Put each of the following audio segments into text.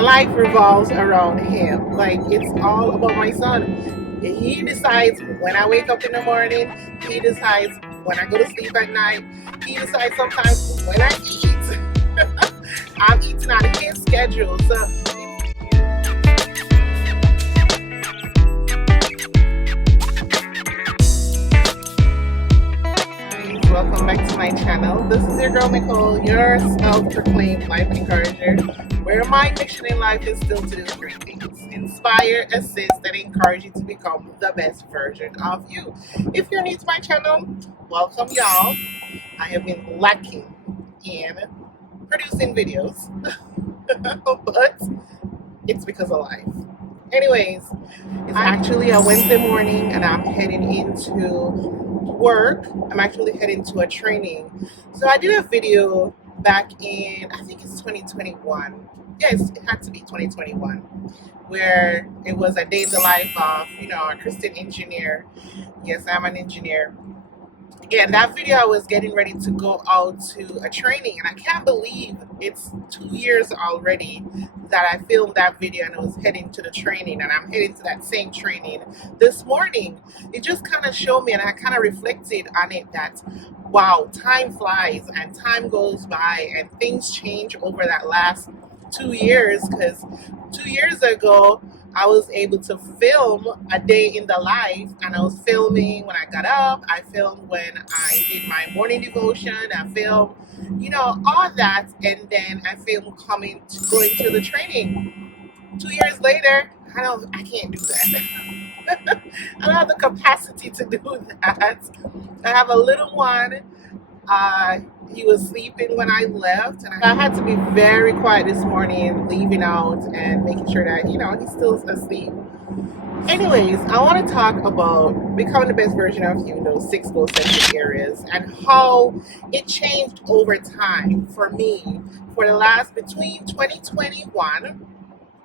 My life revolves around him. Like, it's all about my son. He decides when I wake up in the morning. He decides when I go to sleep at night. He decides sometimes when I eat. I'm eating on his schedule. So welcome back to my channel. This is your girl Nicole, your self-proclaimed life encourager, where my mission in life is still to do three things: inspire, assist, and encourage you to become the best version of you. If you're new to my channel, welcome y'all. I have been lacking in producing videos, but it's because of life. Anyways, it's actually a Wednesday morning and I'm heading into work. I'm actually heading to a training. So I did a video back in, I think it's 2021. Yes, it had to be 2021, where it was a day in the life of, a Christian engineer. Yes, I'm an engineer. Again, that video, I was getting ready to go out to a training, and I can't believe it's 2 years already that I filmed that video and I was heading to the training, and I'm heading to that same training this morning. It just kind of showed me, and I kind of reflected on it, that wow, time flies and time goes by and things change over that last 2 years, because 2 years ago I was able to film a day in the life, and I was filming when I got up, I filmed when I did my morning devotion, I filmed, all that, and then I filmed going to the training. 2 years later, I can't do that. I don't have the capacity to do that. I have a little one. He was sleeping when I left, and I had to be very quiet this morning, leaving out and making sure that, he's still asleep. Anyways, I want to talk about becoming the best version of you in those 6 goal-setting areas, and how it changed over time for me for the last, between 2021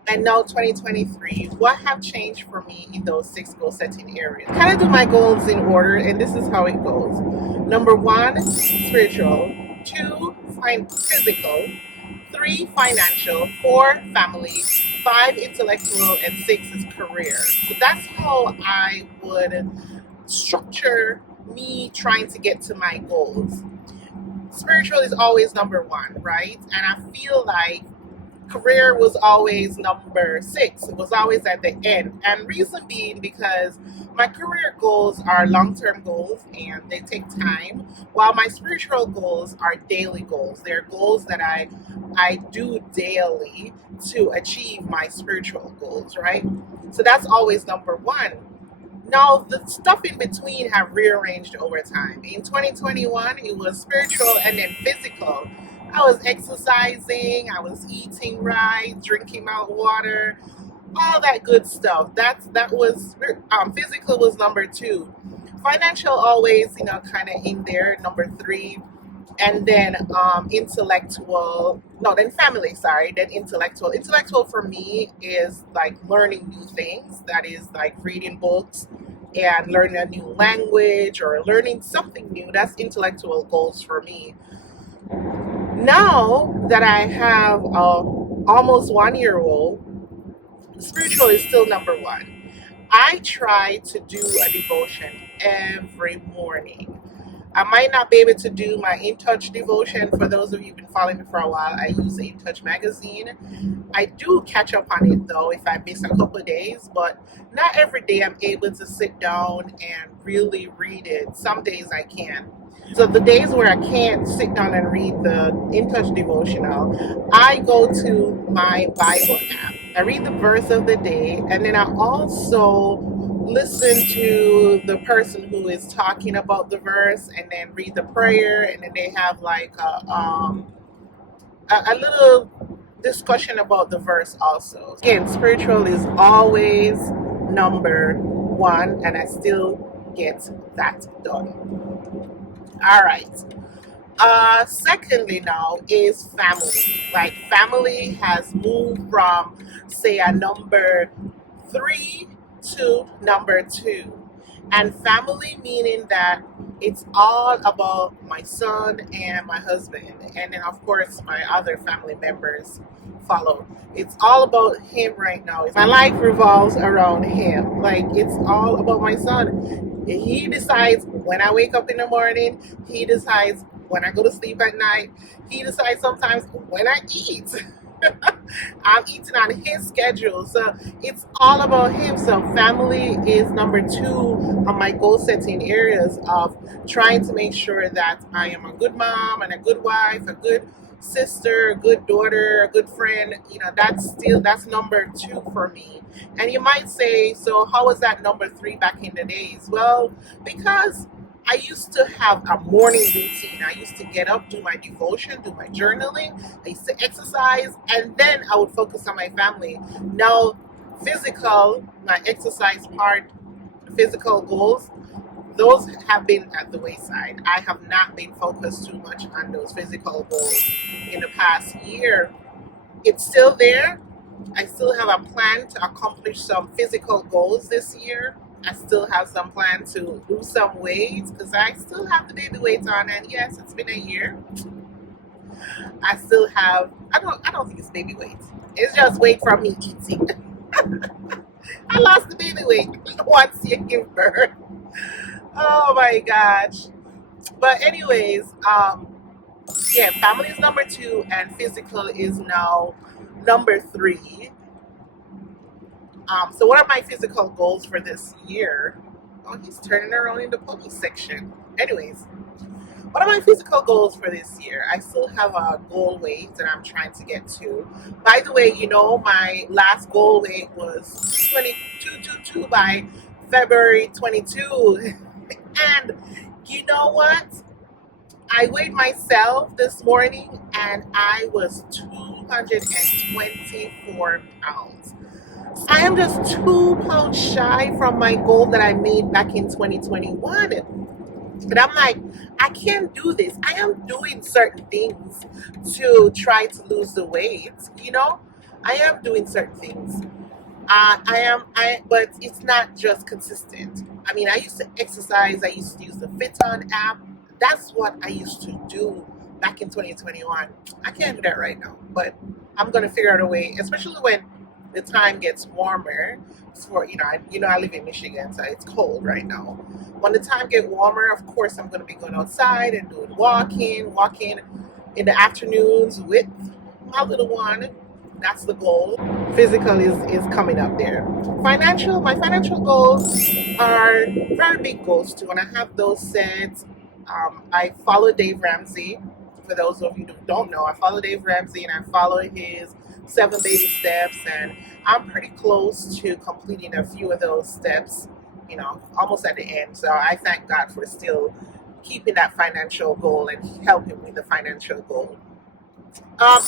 and now 2023. What have changed for me in those 6 goal-setting areas? Kind of do my goals in order, and this is how it goes. Number 1, spiritual. 2, physical. 3, financial. 4, family. 5, intellectual. And 6 is career. So that's how I would structure me trying to get to my goals. Spiritual is always number 1, right? And I feel like career was always number 6. It was always at the end. And reason being, because my career goals are long-term goals and they take time, while my spiritual goals are daily goals. They're goals that I do daily to achieve my spiritual goals, right? So that's always number 1. Now, the stuff in between have rearranged over time. In 2021, it was spiritual and then physical. I was exercising, I was eating right, drinking my water, all that good stuff. That was physical was number 2. Financial always, kind of in there, number 3. And then then family, sorry, then intellectual. Intellectual for me is like learning new things. That is like reading books and learning a new language or learning something new. That's intellectual goals for me. Now that I have almost 1-year-old, spiritual is still number 1. I try to do a devotion every morning. I might not be able to do my In Touch devotion. For those of you who've been following me for a while, I use the In Touch magazine. I do catch up on it though if I miss a couple of days, but not every day I'm able to sit down and really read it. Some days I can. So the days where I can't sit down and read the In Touch devotional, I go to my Bible app. I read the verse of the day, and then I also listen to the person who is talking about the verse, and then read the prayer, and then they have like a little discussion about the verse also. Again, spiritual is always number 1, and I still get that done. All right. Secondly now is family. Like, family has moved from, say, a number 3 to number 2. And family meaning that it's all about my son and my husband, and then of course my other family members. follow. It's all about him right now. My life revolves around him. Like, it's all about my son. He decides when I wake up in the morning. He decides when I go to sleep at night. He decides sometimes when I eat. I'm eating on his schedule. So it's all about him. So family is number two on my goal setting areas of trying to make sure that I am a good mom and a good wife, a good sister, a good daughter, a good friend. That's number two for me. And you might say, so how was that number three back in the days? Well, because I used to have a morning routine. I used to get up, do my devotion, do my journaling. I used to exercise, and then I would focus on my family. Now, my exercise part, physical goals, those have been at the wayside. I have not been focused too much on those physical goals in the past year. It's still there. I still have a plan to accomplish some physical goals this year. I still have some plan to lose some weight because I still have the baby weight on, and yes, it's been a year. I still have. I don't think it's baby weight. It's just weight from me eating. I lost the baby weight once you give birth. Oh my gosh. But anyways, yeah, family is number two, and physical is now number three. So what are my physical goals for this year? Oh, he's turning around in the puppy section. Anyways, what are my physical goals for this year? I still have a goal weight that I'm trying to get to. By the way, my last goal weight was 2222 by February 22. And you know what? I weighed myself this morning and I was 224 pounds. I am just 2 pounds shy from my goal that I made back in 2021. And I'm like, I can't do this. I am doing certain things to try to lose the weight, I am doing certain things. But it's not just consistent. I mean, I used to exercise. I used to use the FitOn app. That's what I used to do back in 2021. I can't do that right now, but I'm going to figure out a way, especially when the time gets warmer. I live in Michigan, so it's cold right now. When the time gets warmer, of course, I'm going to be going outside and doing walking in the afternoons with my little one. That's the goal. Physical is coming up there. My financial goals are very big goals too, and I have those set. I follow Dave Ramsey. For those of you who don't know, I follow Dave Ramsey and I follow his 7 baby steps, and I'm pretty close to completing a few of those steps, almost at the end. So I thank God for still keeping that financial goal and helping with the financial goal.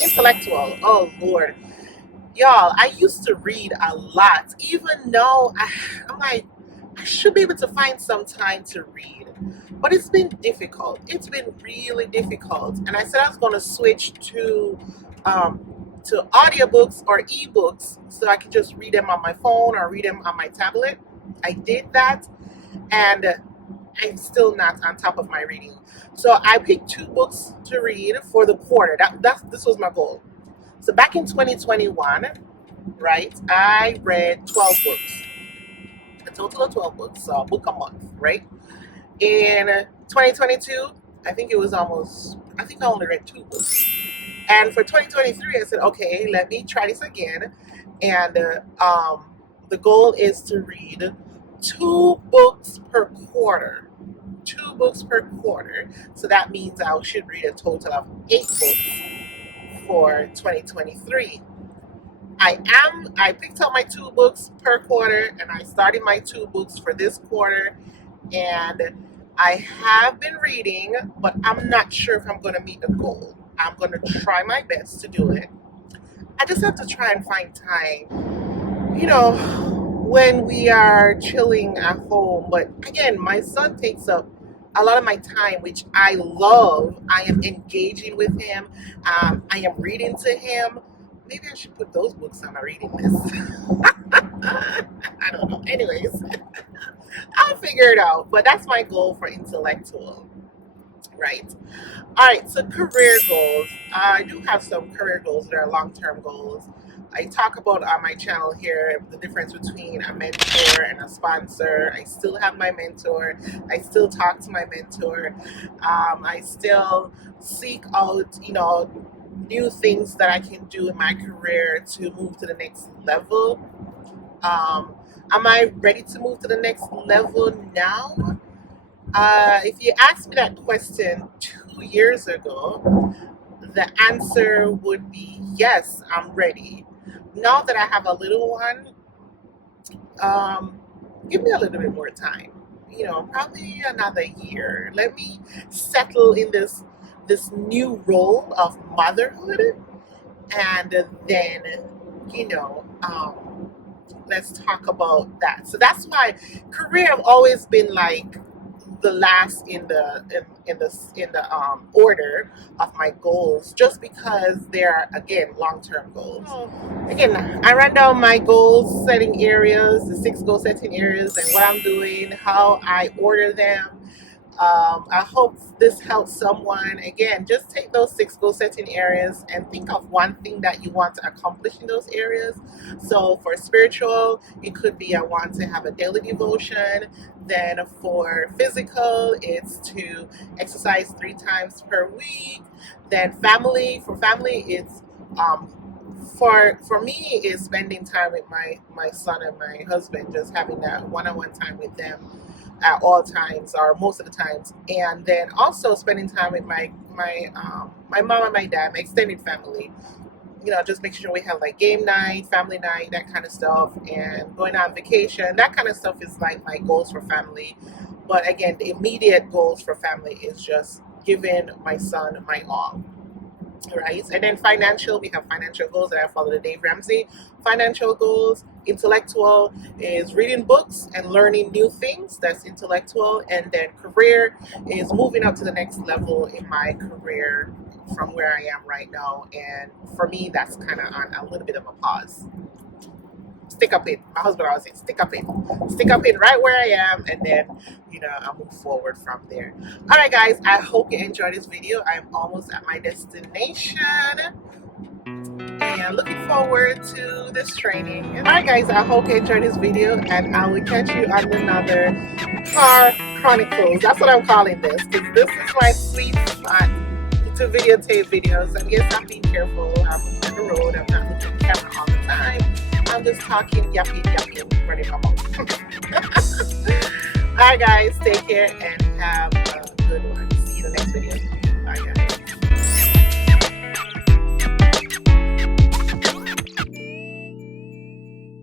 Intellectual. Oh Lord, y'all, I used to read a lot, even though I'm like, I should be able to find some time to read, but it's been difficult. It's been really difficult, and I said I was going to switch to audiobooks or ebooks so I could just read them on my phone or read them on my tablet. I did that, and I'm still not on top of my reading. So I picked 2 books to read for the quarter. This was my goal. So back in 2021, right, I read 12 books. A total of 12 books, so a book a month, right? In 2022, I think I only read 2 books. And for 2023, I said, okay, let me try this again. And the goal is to read 2 books per quarter. 2 books per quarter. So that means I should read a total of 8 books for 2023. I picked up my 2 books per quarter, and I started my 2 books for this quarter, and I have been reading, but I'm not sure if I'm going to meet the goal. I'm going to try my best to do it. I just have to try and find time, when we are chilling at home. But again, my son takes up a lot of my time, which I love. I am engaging with him. I am reading to him. Maybe I should put those books on my reading list. I don't know. Anyways, I'll figure it out. But that's my goal for intellectual. right? All right, so career goals. I do have some career goals that are long-term goals. I talk about on my channel here the difference between a mentor and a sponsor. I still have my mentor. I still talk to my mentor. I still seek out, new things that I can do in my career to move to the next level. Am I ready to move to the next level now? If you asked me that question 2 years ago, the answer would be yes, I'm ready. Now that I have a little one, um, give me a little bit more time. Probably another year. Let me settle in this new role of motherhood, and then let's talk about that. So that's why career have always been like the last in the order of my goals, just because they're again long-term goals. So, again, I ran down my goal setting areas, the 6 goal setting areas, and what I'm doing, how I order them. I hope this helps someone. Again, just take those 6 goal setting areas and think of one thing that you want to accomplish in those areas. So for spiritual, it could be I want to have a daily devotion. Then for physical, it's to exercise 3 times per week. Then for family, it's for me is spending time with my son and my husband, just having that one-on-one time with them at all times or most of the times, and then also spending time with my mom and my dad, my extended family. Just making sure we have like game night, family night, that kind of stuff, and going on vacation. That kind of stuff is like my goals for family. But again, the immediate goals for family is just giving my son my all. Right. And then financial, we have financial goals that I follow the Dave Ramsey financial goals. Intellectual is reading books and learning new things. That's intellectual. And then career is moving up to the next level in my career from where I am right now. And for me, that's kind of on a little bit of a pause. Stick up it. My husband always says, stick up it. Stick up it right where I am, and then, I'll move forward from there. All right, guys, I hope you enjoyed this video. I'm almost at my destination, and looking forward to this training. All right, guys, I hope you enjoyed this video, and I will catch you on another Car Chronicles. That's what I'm calling this, because this is my sweet spot to videotape videos. And yes, I'm being careful. I'm on the road. I'm not looking at the camera all the time. I'm just talking, yapping, running my mouth. All right, guys, take care and have a good one. See you in the next video.